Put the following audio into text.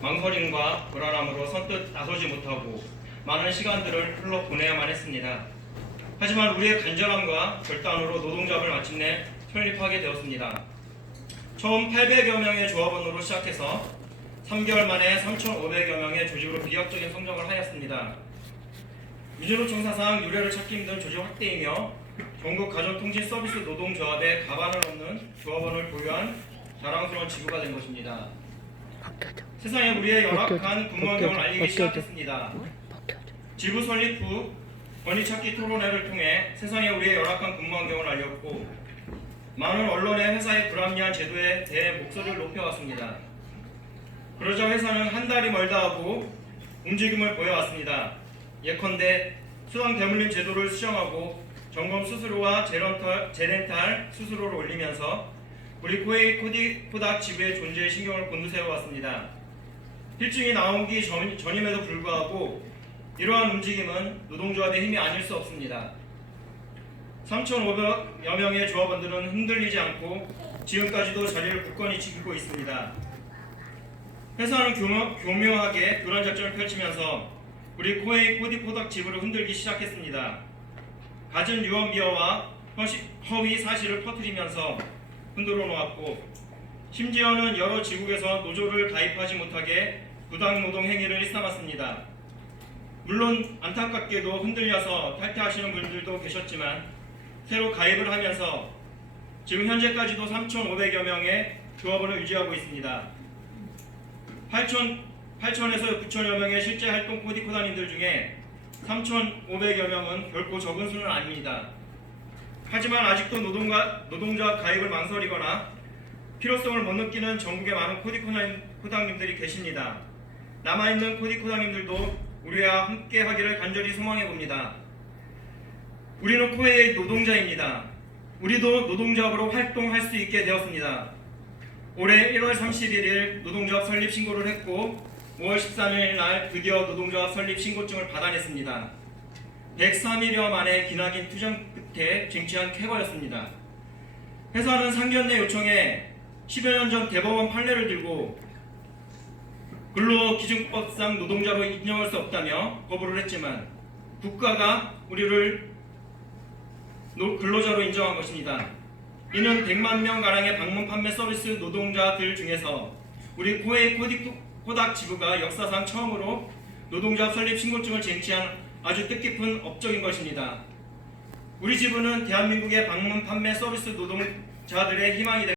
망설임과 불안함으로 선뜻 나서지 못하고 많은 시간들을 흘러 보내야만 했습니다. 하지만 우리의 간절함과 결단으로 노동조합을 마침내 설립하게 되었습니다. 처음 800여 명의 조합원으로 시작해서 3개월 만에 3,500여 명의 조직으로 비약적인 성장을 하였습니다. 민주노 총 사상 유례를 찾기 힘든 조직 확대이며 전국 가정통신 서비스 노동조합의 가반을 넘는 조합원을 보유한 자랑스러운 지구가 된 것입니다. 벗겨져. 세상에 우리의 열악한 벗겨져. 근무 환경을 벗겨져. 알리기. 시작했습니다. 벗겨져. 지부 설립 후 권위 찾기 토론회를 통해 세상에 우리의 열악한 환경을 알렸고 많은 언론의 회사의 불합리한 제도에 대해 목소리를 높여왔습니다. 그러자 회사는 한 달이 멀다 하고 움직임을 보여왔습니다. 예컨대 수당 대물림 제도를 수정하고 점검 수수료와 재ren탈, 재렌탈 수수료를 올리면서 우리 코웨이 코디 코닥 지부의 존재에 신경을 곤두세워 왔습니다. 필증이 나오기 전, 전임에도 불구하고 이러한 움직임은 노동조합의 힘이 아닐 수 없습니다. 3,500여 명의 조합원들은 흔들리지 않고 지금까지도 자리를 굳건히 지키고 있습니다. 회사는 교묘, 교묘하게 교란 작전을 펼치면서 우리 코웨이 코디 포닥 지부를 흔들기 시작했습니다. 갖은 유언비어와 허위 사실을 퍼뜨리면서 흔들어 놓았고 심지어는 여러 지국에서 노조를 가입하지 못하게 부당 노동 행위를 일삼았습니다. 물론 안타깝게도 흔들려서 탈퇴하시는 분들도 계셨지만 새로 가입을 하면서 지금 현재까지도 3,500여 명의 조합원을 유지하고 있습니다. 8천 8천에서 9천여 명의 실제 활동 코디코다님들 중에 3,500여 명은 결코 적은 수는 아닙니다. 하지만 아직도 노동가, 노동조합 가입을 망설이거나 필요성을 못 느끼는 전국의 많은 코디코당님들이 계십니다. 남아있는 코디코당님들도 우리와 함께 하기를 간절히 소망해 봅니다. 우리는 코웨이의 노동자입니다. 우리도 노동조합으로 활동할 수 있게 되었습니다. 올해 1월 31일 노동조합 설립 신고를 했고 5월 13일 날 드디어 노동조합 설립 신고증을 받아냈습니다. 103일여 만에 기나긴 투정 끝에 쟁취한 쾌거였습니다. 회사는 상견례 요청에 10여 년 전 대법원 판례를 들고 근로기준법상 노동자로 인정할 수 없다며 거부를 했지만 국가가 우리를 노- 근로자로 인정한 것입니다. 이는 100만 명 가량의 방문 판매 서비스 노동자들 중에서 우리 코디 코닥 지부가 역사상 처음으로 노동자 설립 신고증을 쟁취한 아주 뜻깊은 업적인 것입니다. 우리 지부는 대한민국의 방문 판매 서비스 노동자들의 희망이 되